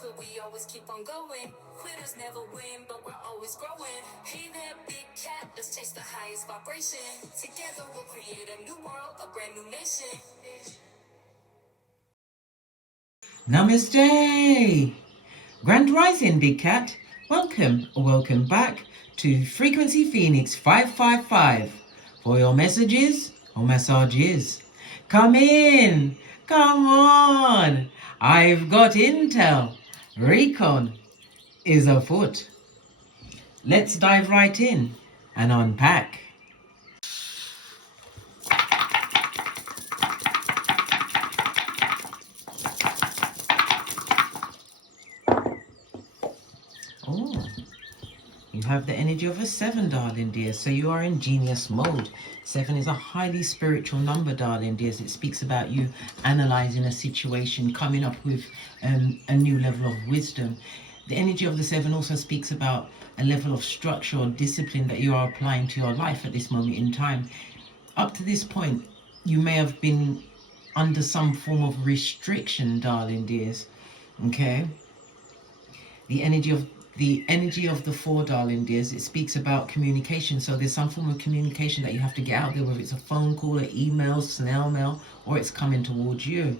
could we always keep on going? Quitters never win, but we're always growing. Hey there, big cat, let's chase the highest vibration. Together we'll create a new world, a brand new nation. Namaste! Grand Rising, Big Cat. Welcome back to Frequency Phoenix 555 for your messages or massages. Come in, come on. I've got intel. Recon is afoot. Let's dive right in and unpack. Oh, you have the energy of a 7, darling dear. So you are in genius mode. 7 is a highly spiritual number, darling dears. It speaks about you analyzing a situation, coming up with a new level of wisdom. The energy of the 7 also speaks about a level of structure or discipline that you are applying to your life at this moment in time. Up to this point, you may have been under some form of restriction, darling dears. Okay? The energy of the 4, darling dears, it speaks about communication. So there's some form of communication that you have to get out there, whether it's a phone call, an email, snail mail, or it's coming towards you.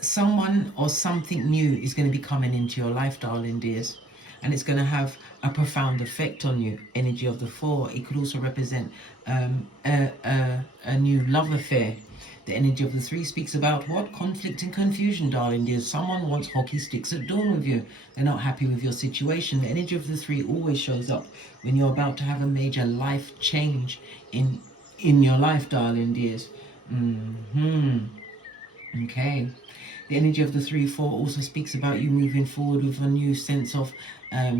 Someone or something new is going to be coming into your life, darling dears, and it's going to have a profound effect on you. Energy of the 4, it could also represent a new love affair. The energy of the 3 speaks about what? Conflict and confusion, darling dears. Someone wants hockey sticks at dawn with you. They're not happy with your situation. The energy of the 3 always shows up when you're about to have a major life change in your life, darling dears. Okay. The energy of the 3-4 also speaks about you moving forward with a new sense of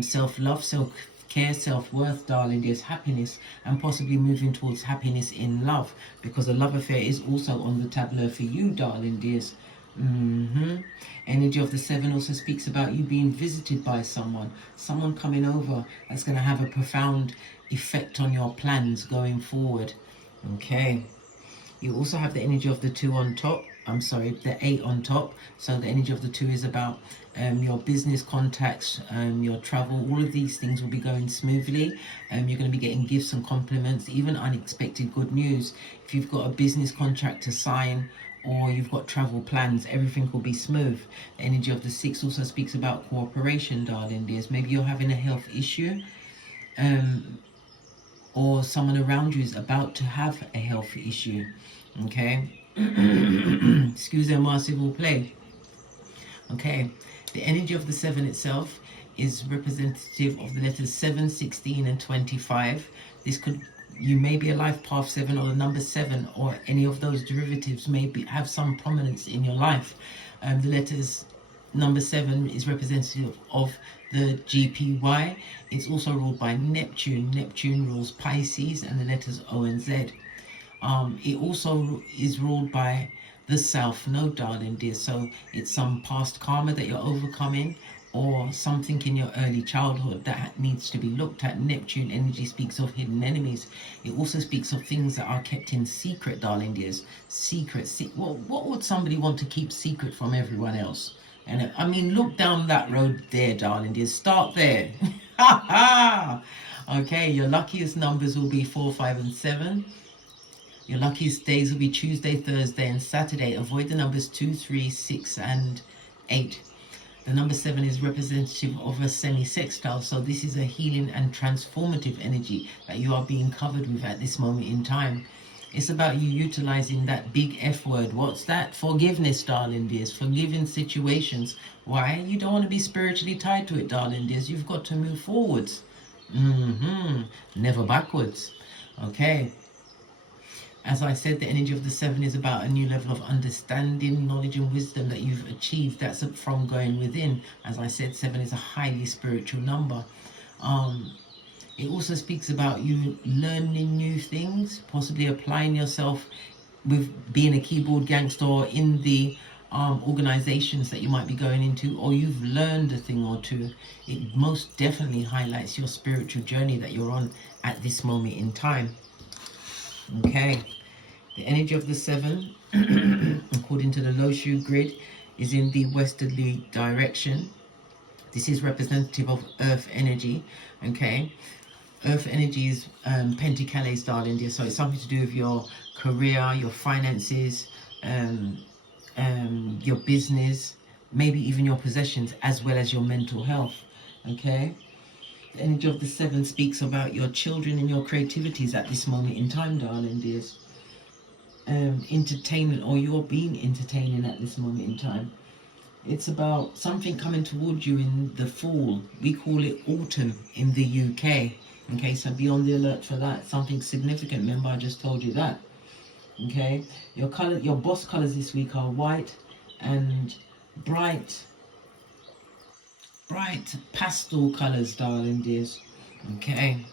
self-love, self-care, self-worth, darling dears, happiness, and possibly moving towards happiness in love, because a love affair is also on the tableau for you, darling dears. Energy of the 7 also speaks about you being visited by someone coming over that's going to have a profound effect on your plans going forward. Okay. You also have the energy of the 2 on top. The 8 on top. So the energy of the 2 is about your business contacts, your travel. All of these things will be going smoothly. You're going to be getting gifts and compliments, even unexpected good news. If you've got a business contract to sign or you've got travel plans, everything will be smooth. The energy of the 6 also speaks about cooperation, darling dears. Maybe you're having a health issue, or someone around you is about to have a health issue. Okay. Excusez-moi, s'il vous plaît. Okay. The energy of the 7 itself is representative of the letters 7, 16, and 25. You may be a life path 7 or the number 7, or any of those derivatives may have some prominence in your life. The letters number 7 is representative of the GPY. It's also ruled by Neptune. Neptune rules Pisces, and the letters O and Z. It also is ruled by the South Node, darling dear. So it's some past karma that you're overcoming, or something in your early childhood that needs to be looked at. Neptune energy speaks of hidden enemies. It also speaks of things that are kept in secret, darling dears. What would somebody want to keep secret from everyone else? And I mean, look down that road there, darling dears. Start there. Okay, your luckiest numbers will be 4, 5, and 7. Your luckiest days will be Tuesday, Thursday, and Saturday. Avoid the numbers 2, 3, 6, and 8. The number 7 is representative of a semi-sextile, so this is a healing and transformative energy that you are being covered with at this moment in time. It's about you utilizing that big F word. What's that? Forgiveness, darling dears. Forgiving situations. Why? You don't want to be spiritually tied to it, darling dears. You've got to move forwards. Never backwards. Okay. As I said, the energy of the 7 is about a new level of understanding, knowledge, and wisdom that you've achieved. That's from going within. As I said, 7 is a highly spiritual number. It also speaks about you learning new things, possibly applying yourself with being a keyboard gangster, or in the organizations that you might be going into, or you've learned a thing or two. It most definitely highlights your spiritual journey that you're on at this moment in time. Okay, the energy of the 7, according to the Loshu grid, is in the westerly direction. This is representative of earth energy, okay? Earth energy is Pentacles, darling dear. So it's something to do with your career, your finances, your business, maybe even your possessions, as well as your mental health, okay? The energy of the 7 speaks about your children and your creativities at this moment in time, darling dears. Entertainment, or you're being entertaining at this moment in time. It's about something coming towards you in the fall. We call it autumn in the UK. Okay, so be on the alert for that. Something significant. Remember, I just told you that. Okay, your color, your boss colors this week are white and bright pastel colors, darling dears. Okay.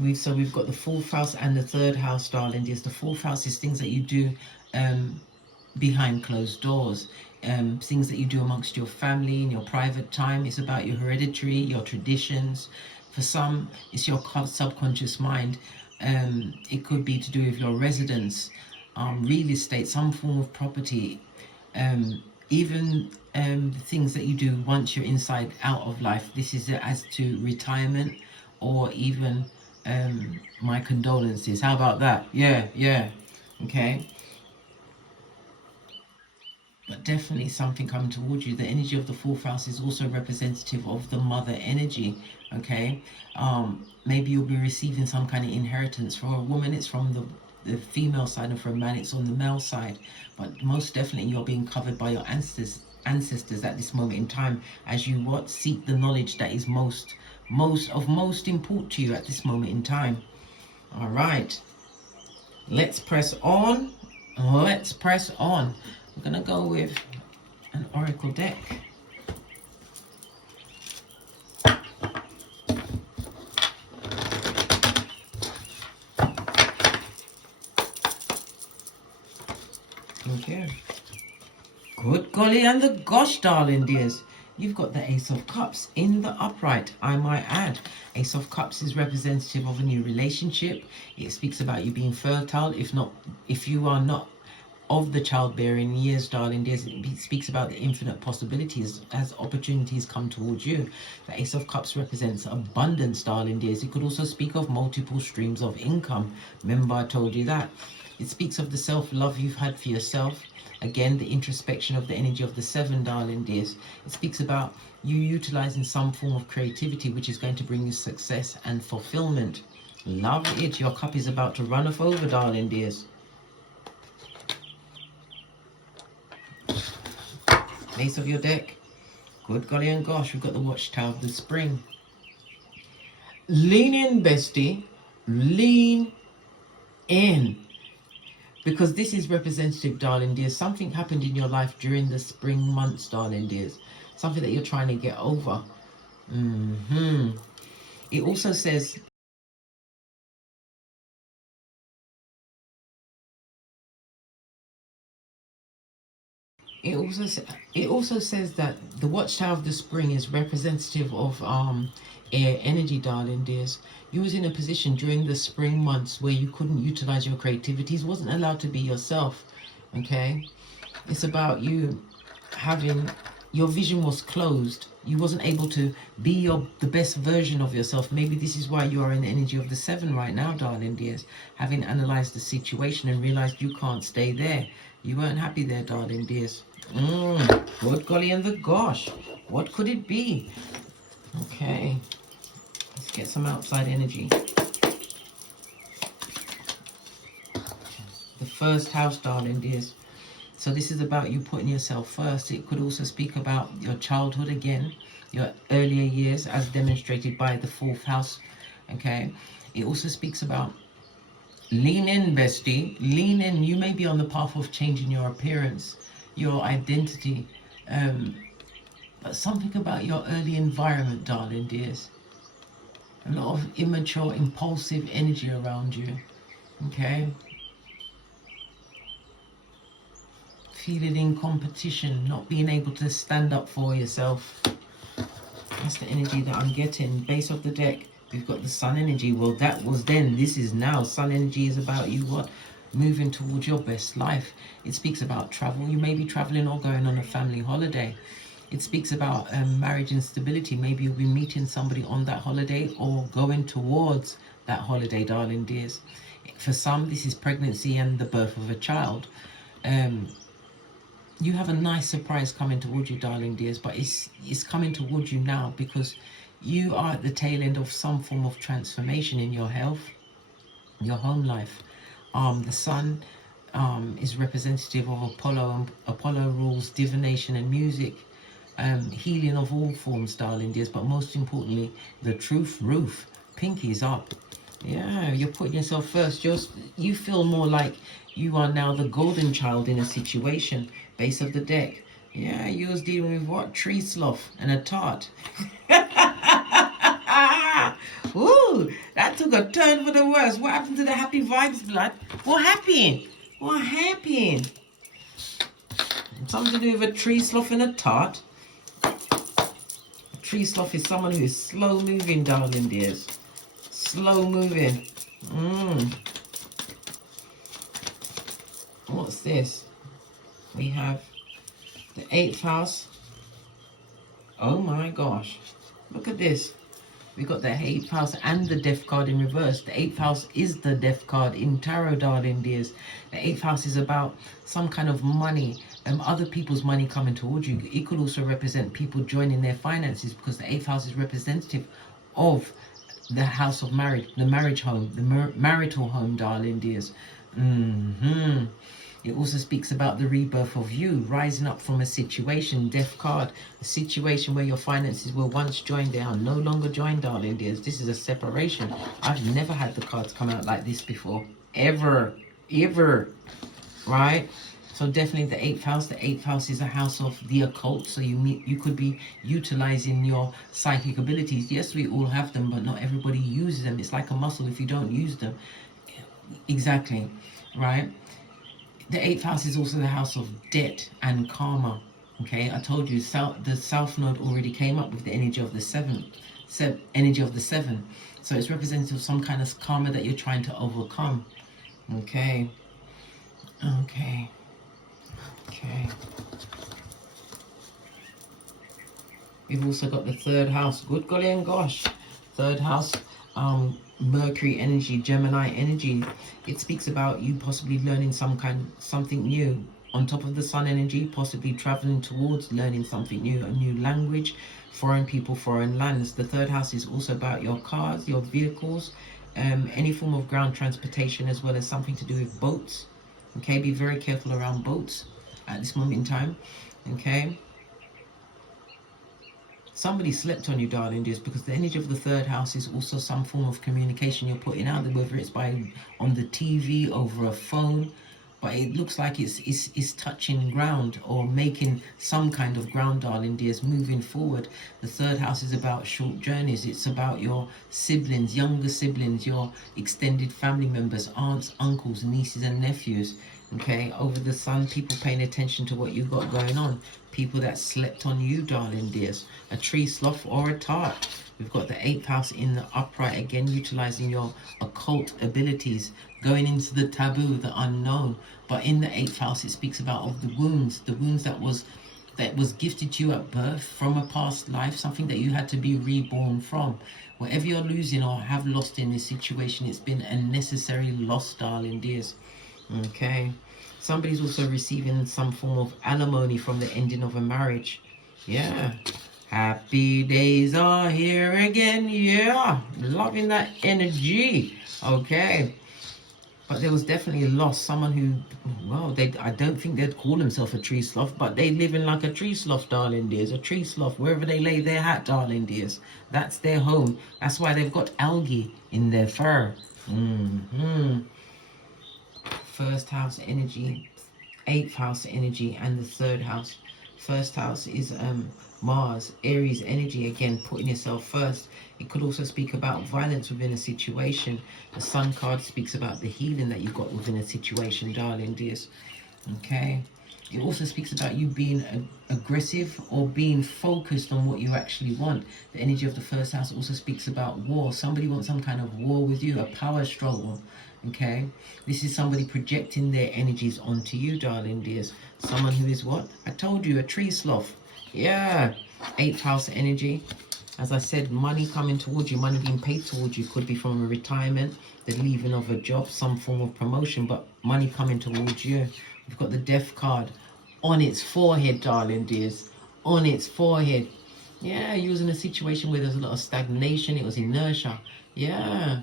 We've got the 4th house and the 3rd house, darling dears. The 4th house is things that you do behind closed doors, things that you do amongst your family in your private time. It's about your hereditary, your traditions. For some, it's your subconscious mind. It could be to do with your residence, real estate, some form of property, even things that you do once you're inside out of life. This is as to retirement, or even my condolences. How about that? Yeah. Okay. But definitely something coming towards you. The energy of the 4th house is also representative of the mother energy. Okay. Maybe you'll be receiving some kind of inheritance. For a woman, it's from the female side, and for a man, it's on the male side. But most definitely, you're being covered by your ancestors at this moment in time, as you seek the knowledge that is most import to you at this moment in time. All right, let's press on. We're gonna go with an oracle deck. Okay. Good golly and the gosh, darling dears. You've got the Ace of Cups in the upright, I might add. Ace of Cups is representative of a new relationship. It speaks about you being fertile. If you are not of the childbearing years, darling dears, it speaks about the infinite possibilities as opportunities come towards you. The Ace of Cups represents abundance, darling dears. It could also speak of multiple streams of income. Remember, I told you that. It speaks of the self-love you've had for yourself. Again, the introspection of the energy of the 7, darling dears. It speaks about you utilizing some form of creativity, which is going to bring you success and fulfillment. Love it. Your cup is about to run off over, darling dears. Ace of your deck. Good golly and gosh, we've got the Watchtower of the Spring. Lean in, bestie. Lean in. Because this is representative, darling dears. Something happened in your life during the spring months, darling dears. Something that you're trying to get over. It also says... It also says that the Watchtower of the Spring is representative of air energy, darling dears. You was in a position during the spring months where you couldn't utilize your creativities, wasn't allowed to be yourself. Okay, it's about you having your vision was closed. You wasn't able to be the best version of yourself. Maybe this is why you are in the energy of the 7 right now, darling dears, having analyzed the situation and realized you can't stay there. You weren't happy there, darling dears. Good golly and the gosh. What could it be? Okay. Let's get some outside energy. The 1st house, darling dears. So this is about you putting yourself first. It could also speak about your childhood again, your earlier years, as demonstrated by the 4th house. Okay. It also speaks about lean in, bestie. Lean in. You may be on the path of changing your appearance, your identity, but something about your early environment, darling dears. A lot of immature, impulsive energy around you. Okay. Feeling in competition, not being able to stand up for yourself. That's the energy that I'm getting. Base of the deck, we've got the Sun energy. Well, that was then. This is now. Sun energy is about you moving towards your best life. It speaks about travel. You may be traveling or going on a family holiday. It speaks about marriage instability. Maybe you'll be meeting somebody on that holiday or going towards that holiday, darling dears. For some, this is pregnancy and the birth of a child. You have a nice surprise coming towards you, darling dears, but it's coming towards you now because you are at the tail end of some form of transformation in your health, your home life. The sun is representative of Apollo, and Apollo rules divination and music, healing of all forms, darling dears, but most importantly, the truth roof. Pinkies up. Yeah, you're putting yourself first. You feel more like you are now the golden child in a situation. Base of the deck. Yeah, you was dealing with what? Tree sloth and a tart. Ooh, that took a turn for the worse. What happened to the happy vibes, blood? What happened? What happened? Something to do with a tree sloth and a tart. A tree sloth is someone who is slow moving, darling dears. Slow moving. What's this? We have the 8th house. Oh my gosh. Look at this. We got the 8th house and the death card in reverse. The 8th house is the death card in tarot, darling dears. The 8th house is about some kind of money, other people's money coming towards you. It could also represent people joining their finances because the 8th house is representative of the house of marriage, the marriage home, the marital home, darling dears. It also speaks about the rebirth of you, rising up from a situation, death card, a situation where your finances were once joined, they are no longer joined, darling dears. This is a separation. I've never had the cards come out like this before. Ever. Right? So definitely the 8th house. The 8th house is a house of the occult. So you could be utilizing your psychic abilities. Yes, we all have them, but not everybody uses them. It's like a muscle. If you don't use them, exactly, right? The 8th house is also the house of debt and karma. Okay, I told you the South Node already came up with the energy of the energy of the 7. So it's representative of some kind of karma that you're trying to overcome. Okay. We've also got the 3rd house. Good golly and gosh. 3rd house, Mercury energy, Gemini energy. It speaks about you possibly learning something new. On top of the sun energy, possibly traveling towards learning something new, a new language, foreign people, foreign lands. The 3rd house is also about your cars, your vehicles, any form of ground transportation, as well as something to do with boats. Okay, be very careful around boats at this moment in time. Okay. Somebody slept on you, darling dears, because the energy of the 3rd house is also some form of communication you're putting out there, whether it's on the TV, over a phone, but it looks like it's touching ground or making some kind of ground, darling dears, moving forward. The 3rd house is about short journeys. It's about your siblings, younger siblings, your extended family members, aunts, uncles, nieces and nephews. Okay, over the sun, people paying attention to what you've got going on. People that slept on you, darling dears. A tree sloth or a tart. We've got the 8th house in the upright, again, utilizing your occult abilities, going into the taboo, the unknown. But in the 8th house, it speaks about of the wounds that was gifted to you at birth from a past life, something that you had to be reborn from. Whatever you're losing or have lost in this situation, it's been a necessary loss, darling dears. Okay, somebody's also receiving some form of alimony from the ending of a marriage. Yeah, happy days are here again. Yeah, loving that energy. Okay, but there was definitely a loss. Someone who, well, I don't think they'd call themselves a tree sloth, but they live in like a tree sloth, darling dears. A tree sloth, wherever they lay their hat, darling dears, that's their home. That's why they've got algae in their fur. 1st house energy, 8th house energy, and the 3rd house. 1st house is Mars, Aries energy, again, putting yourself first. It could also speak about violence within a situation. The Sun card speaks about the healing that you've got within a situation, darling dears. Okay, It also speaks about you being aggressive or being focused on what you actually want. The energy of the first house also speaks about war. Somebody wants some kind of war with you, a power struggle. Okay, this is somebody projecting their energies onto you, darling dears. Someone who is what? I told you, a tree sloth. Yeah, 8th house energy. As I said, money coming towards you, money being paid towards you. Could be from a retirement, the leaving of a job, some form of promotion, but money coming towards you. We've got the death card on its forehead, darling dears. On its forehead. Yeah, you was in a situation where there's a lot of stagnation. It was inertia. Yeah.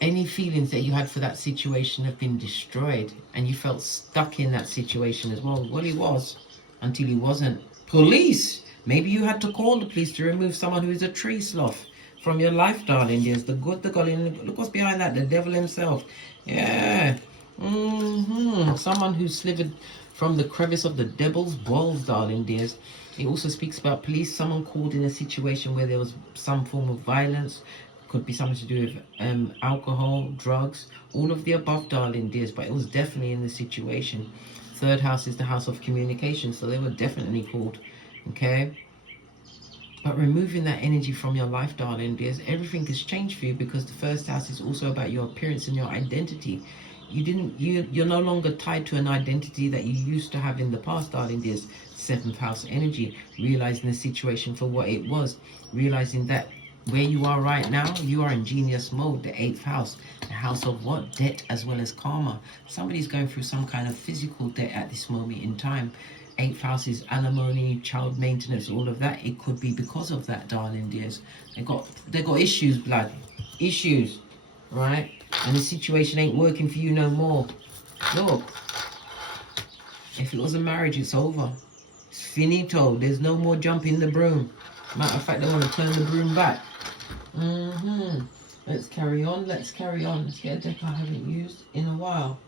Any feelings that you had for that situation have been destroyed, and you felt stuck in that situation as well. Well, he was, until he wasn't. Police! Maybe you had to call the police to remove someone who is a tree sloth from your life, darling. There's the good, the golly. Look what's behind that, the devil himself. Yeah. Someone who slithered from the crevice of the devil's balls, darling dears. It also speaks about police, someone called in a situation where there was some form of violence. Could be something to do with alcohol, drugs, all of the above, darling dears, but it was definitely in the situation. 3rd house is the house of communication, so they were definitely called, okay? But removing that energy from your life, darling dears, everything has changed for you, because the 1st house is also about your appearance and your identity. You're no longer tied to an identity that you used to have in the past, darling dears. 7th house energy, realizing the situation for what it was, realizing that where you are right now, you are in genius mode. The 8th house, the house of what? Debt as well as karma. Somebody's going through some kind of physical debt at this moment in time. 8th house is alimony, child maintenance, all of that. It could be because of that, darling dears. They got issues, blood. Issues, right? And the situation ain't working for you no more. Look. If it was a marriage, it's over. It's finito. There's no more jumping the broom. Matter of fact, they want to turn the broom back. Let's carry on. Let's carry on. Let's get a deck I haven't used in a while.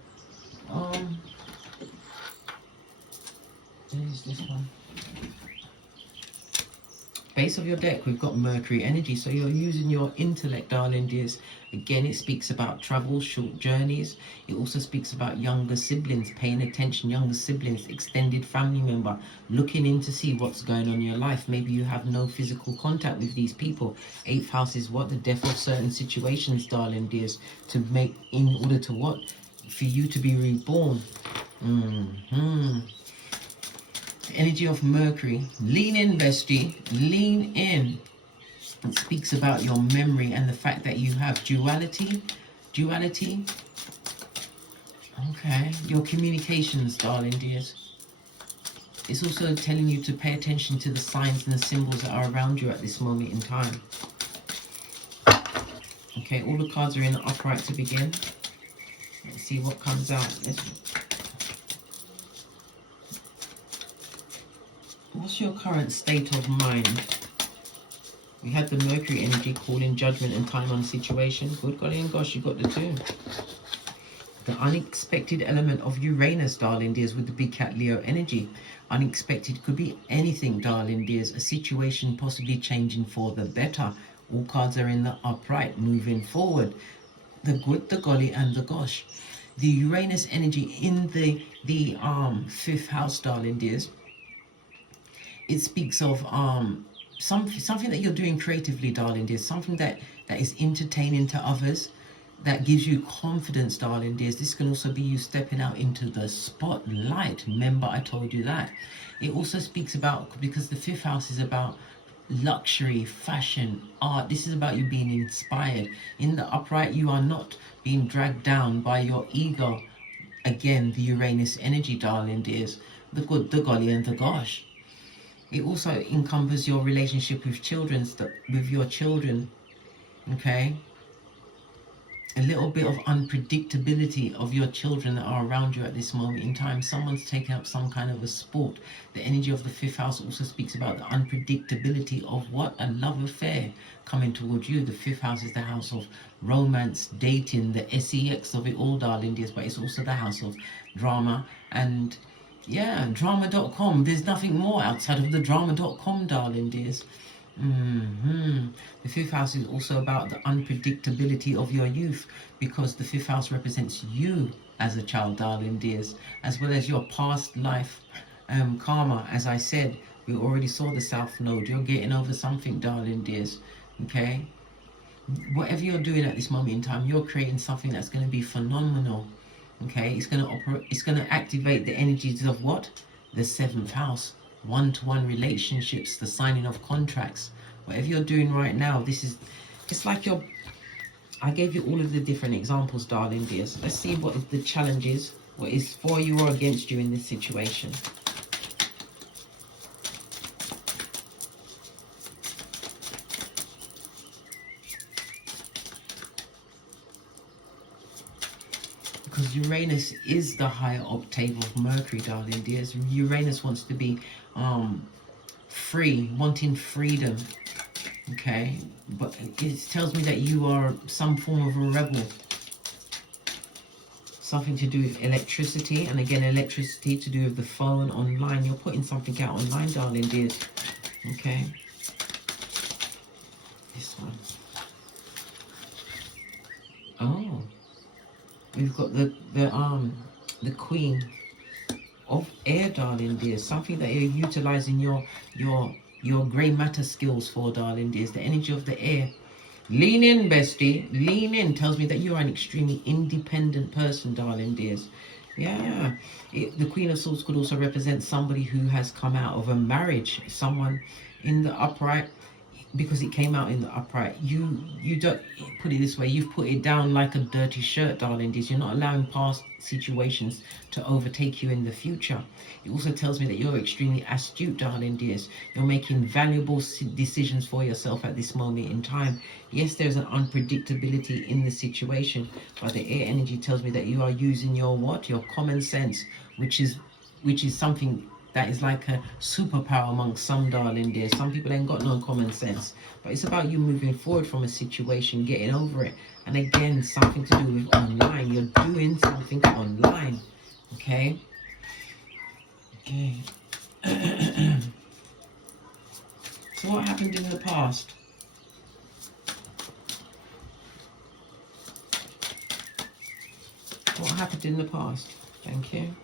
There's this one. Base of your deck, we've got Mercury energy. So you're using your intellect, darling dears. Again, it speaks about travel, short journeys. It also speaks about younger siblings, paying attention, younger siblings, extended family member, looking in to see what's going on in your life. Maybe you have no physical contact with these people. 8th house is what? The death of certain situations, darling dears, to make, in order to what? For you to be reborn. The energy of Mercury. Lean in, bestie. Lean in. It speaks about your memory and the fact that you have duality. Okay. Your communications, darling dears. It's also telling you to pay attention to the signs and the symbols that are around you at this moment in time. Okay, all the cards are in the upright to begin. Let's see what comes out. What's your current state of mind? We had the Mercury energy calling judgment and time on the situation. Good golly and gosh, you got the 2. The unexpected element of Uranus, darling dears, with the big cat Leo energy. Unexpected could be anything, darling dears. A situation possibly changing for the better. All cards are in the upright, moving forward. The good, the golly, and the gosh. The Uranus energy in the 5th house, darling dears. It speaks of something that you're doing creatively, darling dears. Something that is entertaining to others, that gives you confidence, darling dears. This can also be you stepping out into the spotlight. Remember, I told you that. It also speaks about, because the 5th house is about luxury, fashion, art. This is about you being inspired. In the upright, you are not being dragged down by your ego. Again, the Uranus energy, darling dears. The good, the golly, and the gosh. It also encompasses your relationship with your children, okay? A little bit of unpredictability of your children that are around you at this moment in time. Someone's taking up some kind of a sport. The energy of the 5th house also speaks about the unpredictability of what? A love affair coming towards you. The 5th house is the house of romance, dating, the sex of it all, darling dears, but it's also the house of drama and... yeah, drama.com. There's nothing more outside of the drama.com, darling dears. The fifth house is also about the unpredictability of your youth, because the fifth house represents you as a child, darling dears, as well as your past life karma. As I said, we already saw the south node. You're getting over something, darling dears. Okay, whatever you're doing at this moment in time, you're creating something that's going to be phenomenal. Okay, it's going to operate, it's going to activate the energies of what? The seventh house, one-to-one relationships, the signing of contracts. Whatever you're doing right now, this is, it's like you're, I gave you all of the different examples, darling dears. Let's see what the challenge is, what is for you or against you in this situation. Because Uranus is the higher octave of Mercury, darling dears. Uranus wants to be free, wanting freedom. Okay, but it tells me that you are some form of a rebel. Something to do with electricity, and again, electricity to do with the phone, online. You're putting something out online, darling dears. Okay, this one. Oh, we've got the Queen of Air, darling dears. Something that you're utilizing your grey matter skills for, darling dears. The energy of the air. Lean in, bestie. Lean in. Tells me that you are an extremely independent person, darling dears. Yeah. The Queen of Swords could also represent somebody who has come out of a marriage. Someone in the upright. Because it came out in the upright, you don't, put it this way, you've put it down like a dirty shirt, darling dears. You're not allowing past situations to overtake you in the future. It also tells me that you're extremely astute, darling dears. You're making valuable decisions for yourself at this moment in time. Yes, there's an unpredictability in the situation, but the air energy tells me that you are using your what? Your common sense, which is something that is like a superpower amongst some, darling dear. Some people ain't got no common sense. But it's about you moving forward from a situation, getting over it. And again, something to do with online. You're doing something online. Okay? Okay. So what happened in the past? What happened in the past? Thank you.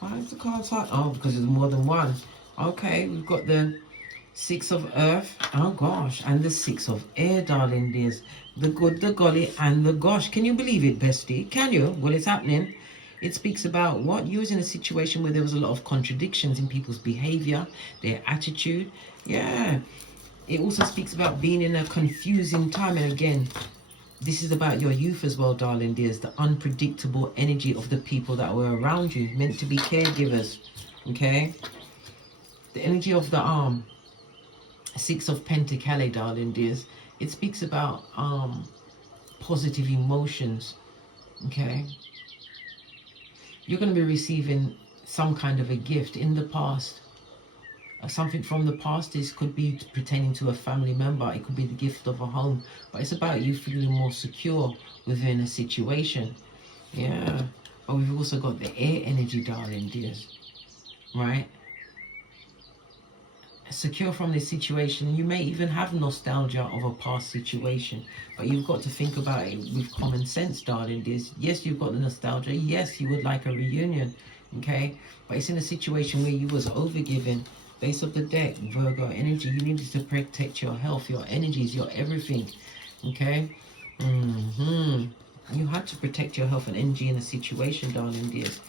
Why is the card hard? Oh, because there's more than one. Okay, we've got the Six of Earth. Oh gosh, and the Six of Air, darling dears. The good, the golly, and the gosh. Can you believe it, bestie? Can you? Well, it's happening. It speaks about what? You was in a situation where there was a lot of contradictions in people's behavior, their attitude. Yeah. It also speaks about being in a confusing time. And again, this is about your youth as well, darling dears. The unpredictable energy of the people that were around you, meant to be caregivers. Okay? The energy of the Six of Pentacles, darling dears. It speaks about positive emotions. Okay? You're going to be receiving some kind of a gift in the past. Something from the past. This could be pertaining to a family member. It could be the gift of a home. But it's about you feeling more secure within a situation. Yeah. But we've also got the air energy, darling dears. Right? Secure from this situation. You may even have nostalgia of a past situation. But you've got to think about it with common sense, darling dears. Yes, you've got the nostalgia. Yes, you would like a reunion. Okay? But it's in a situation where you was overgiven. Base of the deck, Virgo energy. You needed to protect your health, your energies, your everything. Okay? You had to protect your health and energy in a situation, darling dears.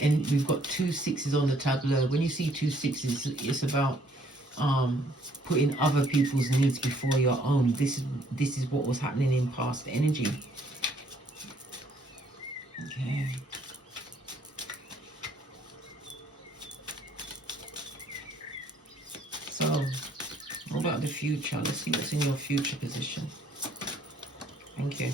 And we've got 2 sixes on the tableau. When you see 2 sixes, it's about putting other people's needs before your own. This is what was happening in past energy. Okay. So, what about the future? Let's see what's in your future position. Thank you.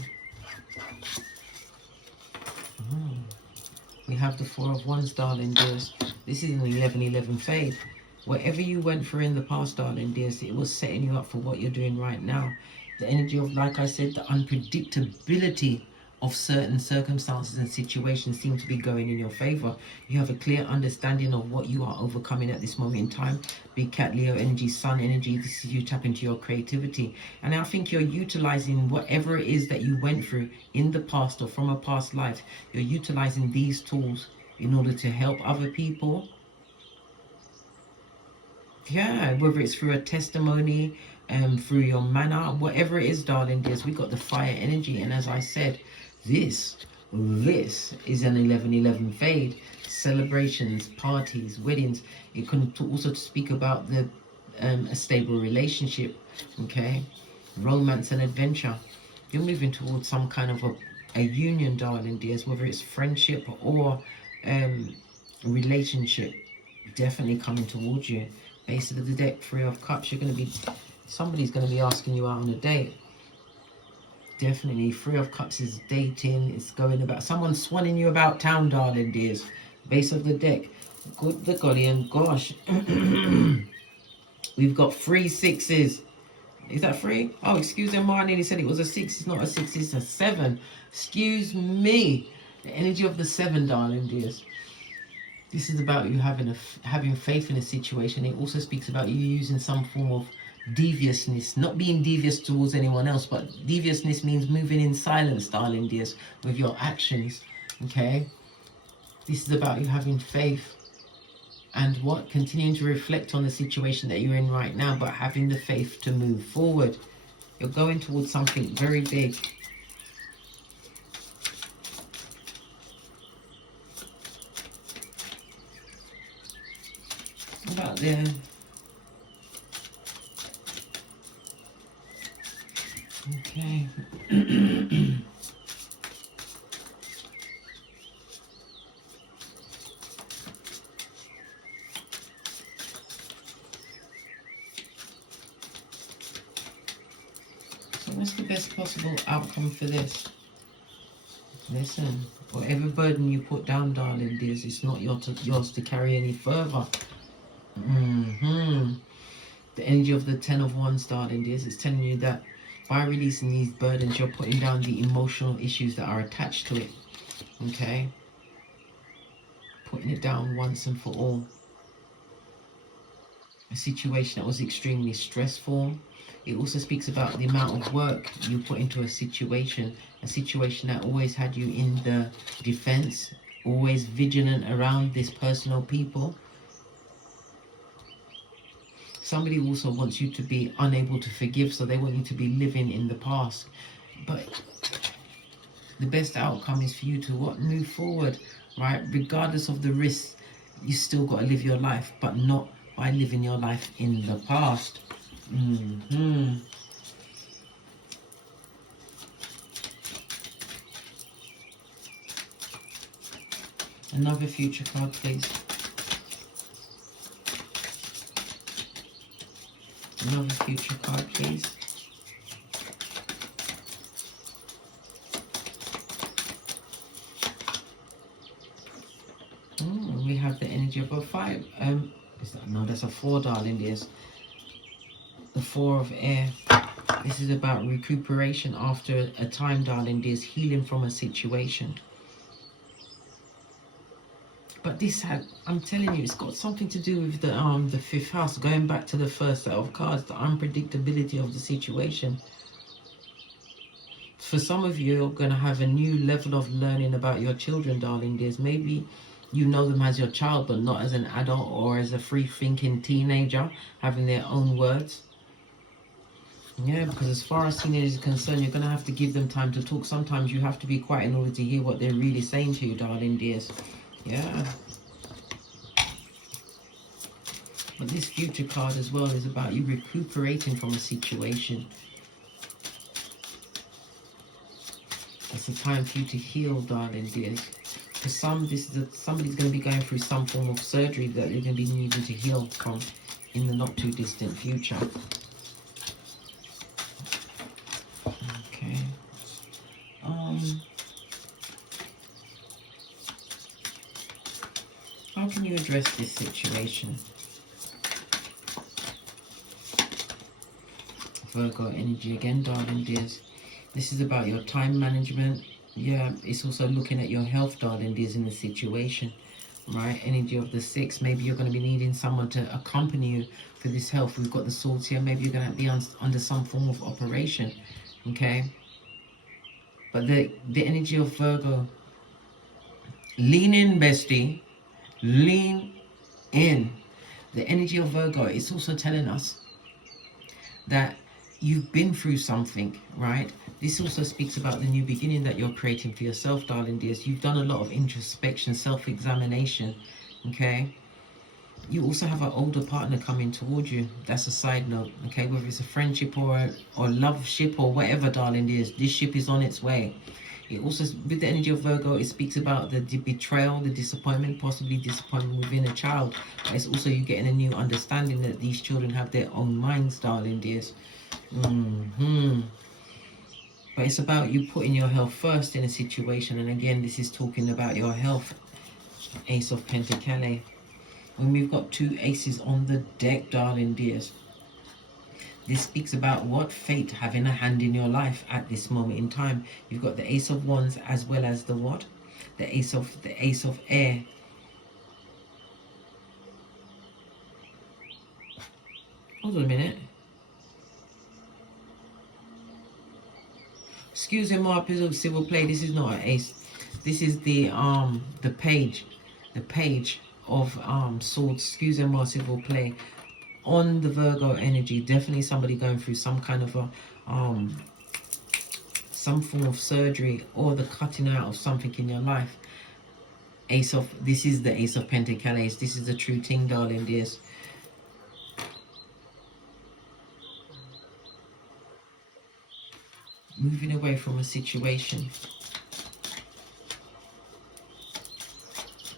We have the Four of Wands, darling dears. This is an 11-11 fade. Whatever you went through in the past, darling dears, it was setting you up for what you're doing right now. The energy of, like I said, the unpredictability of certain circumstances and situations seem to be going in your favor. You have a clear understanding of what you are overcoming at this moment in time. Big Cat Leo energy, Sun energy, this is you tap into your creativity. And I think you're utilizing whatever it is that you went through in the past or from a past life. You're utilizing these tools in order to help other people. Yeah, whether it's through a testimony, through your manner, whatever it is, darling dears, we got the fire energy. And as I said, this is an 11-11 fade. Celebrations, parties, weddings. It can also speak about the a stable relationship, okay? Romance and adventure. You're moving towards some kind of a union, darling dears, whether it's friendship or relationship. Definitely coming towards you. Base of the deck, Three of Cups. You're going to be, somebody's going to be asking you out on a date. Definitely, Three of Cups is dating. It's going about, someone's swanning you about town, darling dears. Base of the deck, good the golly and gosh. We've got 3 6s. Is that 3? Oh, excuse me, I nearly said it was a 6. It's not a 6, it's a 7. Excuse me. The energy of the 7, darling dears. This is about you having faith in a situation. It also speaks about you using some form of deviousness, not being devious towards anyone else, but deviousness means moving in silence, darling dears, with your actions, okay? This is about you having faith and what? Continuing to reflect on the situation that you're in right now, but having the faith to move forward. You're going towards something very big. What about there? Okay. So what's the best possible outcome for this? Listen, whatever burden you put down, darling dears, it's not yours to carry any further. The energy of the 10 of Wands, darling dears, it's telling you that by releasing these burdens, you're putting down the emotional issues that are attached to it. Okay? Putting it down once and for all. A situation that was extremely stressful. It also speaks about the amount of work you put into a situation that always had you in the defense, always vigilant around this person or people. Somebody also wants you to be unable to forgive, so they want you to be living in the past. But the best outcome is for you to what? Move forward, right? Regardless of the risks, you still got to live your life, but not by living your life in the past. Another future card, please. Another future card, please. We have the energy of a 5. No, that's a 4, darling dears. The 4 of air. This is about recuperation after a time, darling dears. Healing from a situation. But this had, I'm telling you, it's got something to do with the 5th house, going back to the first set of cards, the unpredictability of the situation. For some of you, you're going to have a new level of learning about your children, darling dears. Maybe you know them as your child, but not as an adult or as a free-thinking teenager, having their own words. Yeah, because as far as teenagers are concerned, you're going to have to give them time to talk. Sometimes you have to be quiet in order to hear what they're really saying to you, darling dears. Yeah. But this future card as well is about you recuperating from a situation. It's a time for you to heal, darling dears. For some, somebody's going to be going through some form of surgery that they're going to be needing to heal from in the not too distant future. Okay. How can you address this situation? Virgo energy again, darling dears. This is about your time management, Yeah, it's also looking at your health, darling dears, in the situation, right? Energy of the 6. Maybe you're going to be needing someone to accompany you for this health. We've got the swords here. Maybe you're going to be under some form of operation, okay? But the energy of Virgo, lean in, bestie. Lean in. The energy of Virgo is also telling us that you've been through something, right? This also speaks about the new beginning that you're creating for yourself, darling dears. You've done a lot of introspection, self-examination, okay? You also have an older partner coming towards you. That's a side note, okay? Whether it's a friendship or love ship or whatever, darling dears, this ship is on its way. It also, with the energy of Virgo, it speaks about the betrayal, the disappointment, possibly disappointment within a child. But it's also you getting a new understanding that these children have their own minds, darling dears. But it's about you putting your health first in a situation. And again, this is talking about your health. Ace of Pentacles. When we've got 2 aces on the deck, darling dears, this speaks about what? Fate having a hand in your life at this moment in time. You've got the Ace of Wands as well as the what? The Ace of Air. Hold on a minute. Excuse me, my episode civil play. This is not an ace. This is the page. The page of swords. Excuse me, my civil play. On the Virgo energy, definitely somebody going through some kind of a some form of surgery or the cutting out of something in your life. This is the Ace of Pentacles. This is the true thing, darling dears. Moving away from a situation.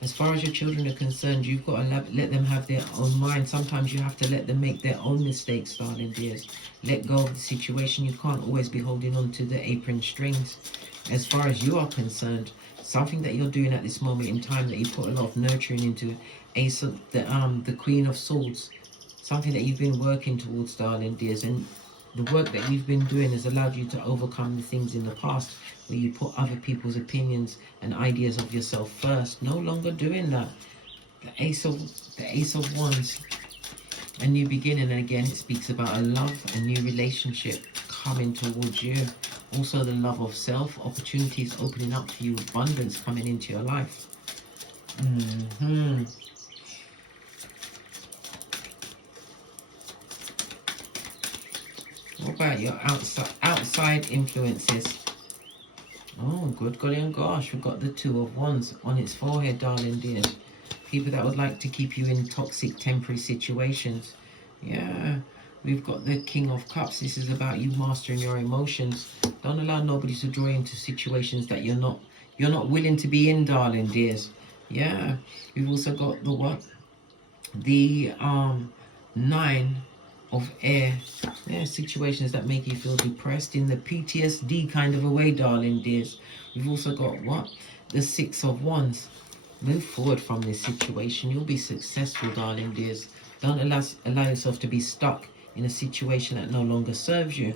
As far as your children are concerned, you've got to let them have their own mind. Sometimes you have to let them make their own mistakes, darling dears. Let go of the situation. You can't always be holding on to the apron strings. As far as you are concerned, something that you're doing at this moment in time that you put a lot of nurturing into, Ace of the Queen of Swords, something that you've been working towards, darling dears, and the work that you've been doing has allowed you to overcome the things in the past where you put other people's opinions and ideas of yourself first. No longer doing that. The Ace of Wands, a new beginning. And again, it speaks about a love, a new relationship coming towards you. Also the love of self, opportunities opening up for you, abundance coming into your life. What about your outside influences? Oh, good golly and gosh, we've got the 2 of Wands on its forehead, darling dears. People that would like to keep you in toxic temporary situations. Yeah, we've got the King of Cups. This is about you mastering your emotions. Don't allow nobody to draw you into situations that you're not willing to be in, darling dears. Yeah, we've also got the what? The 9 of Air. Yeah, situations that make you feel depressed in the PTSD kind of a way, darling dears. We've also got what? The 6 of Wands. Move forward from this situation. You'll be successful, darling dears. Don't allow yourself to be stuck in a situation that no longer serves you.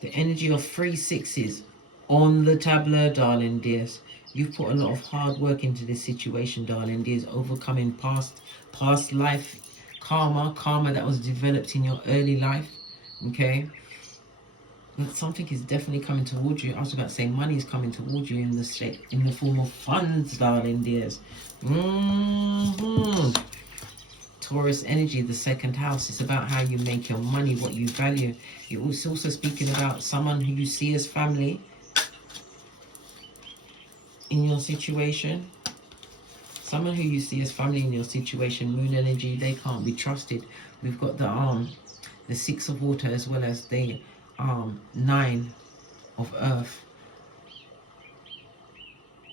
The energy of 3 sixes on the tableau, darling dears. You've put a lot of hard work into this situation, darling dears. Overcoming past life karma that was developed in your early life, okay? But something is definitely coming towards you. I was about to say money is coming towards you in the form of funds, darling dears. Taurus energy, the 2nd house. It's about how you make your money, what you value. It's also speaking about someone who you see as family in your situation. Someone who you see as family in your situation. Moon energy, they can't be trusted. We've got the 6 of Water as well as the 9 of Earth.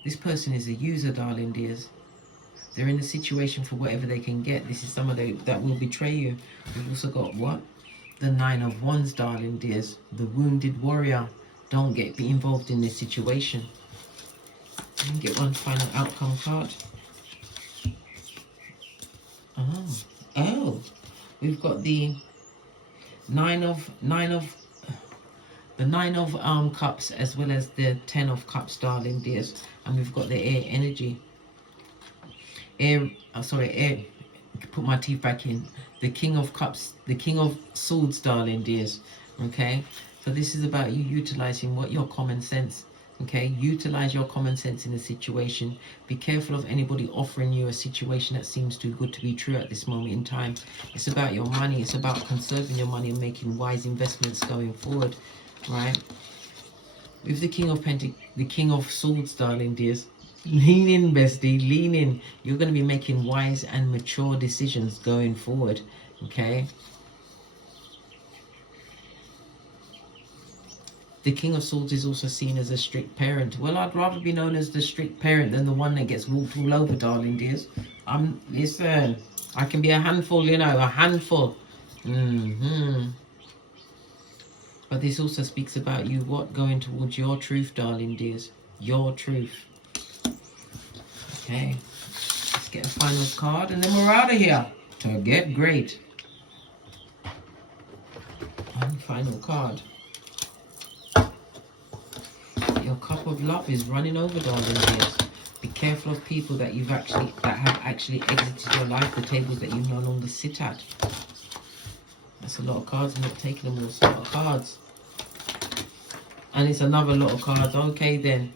This person is a user, darling dears. They're in a situation for whatever they can get. This is somebody that will betray you. We've also got what? The 9 of Wands, darling dears. The wounded warrior. Don't be involved in this situation. And get one final outcome card. Oh, we've got the nine of the 9 of Cups as well as the 10 of Cups, darling dears. And we've got the air energy. Air, air, put my teeth back in. The King of Cups, the King of Swords, darling dears. Okay, so this is about you utilizing what your common sense. Okay, utilize your common sense in a situation. Be careful of anybody offering you a situation that seems too good to be true at this moment in time. It's about your money. It's about conserving your money and making wise investments going forward, right? With the the King of Swords, darling dears, lean in, bestie, lean in. You're going to be making wise and mature decisions going forward, okay? The King of Swords is also seen as a strict parent. Well, I'd rather be known as the strict parent than the one that gets walked all over, darling dears. Listen, I can be a handful, you know, a handful. But this also speaks about you, going towards your truth, darling dears. Your truth. Okay, let's get a final card and then we're out of here. To get great. One final card. Your cup of love is running over, darling dears. Be careful of people that have actually exited your life, the tables that you no longer sit at. That's a lot of cards. I'm not taking them all. It's a lot of cards. And it's another lot of cards. Okay then.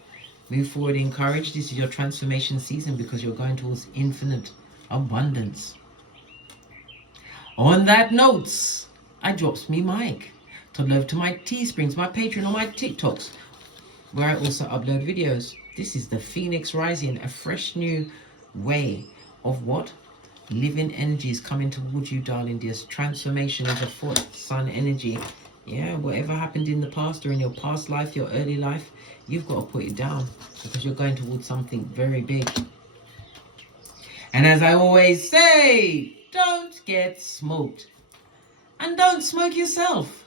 Move forward in courage. This is your transformation season because you're going towards infinite abundance. On that note, I drops me mic. To love to my Teesprings, my Patreon, or my TikToks, where I also upload videos. This is the Phoenix Rising, a fresh new way of what? Living energy is coming towards you, darling dears. Transformation is a fourth sun energy. Yeah, whatever happened in the past or in your past life, your early life, you've got to put it down because you're going towards something very big. And as I always say, don't get smoked. And don't smoke yourself.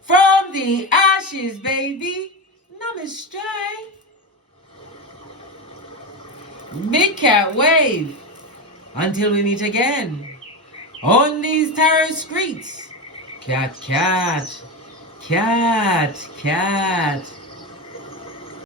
From the ashes, baby. Namaste. Big cat wave. Until we meet again on these tarot streets. Cat, cat, cat, cat.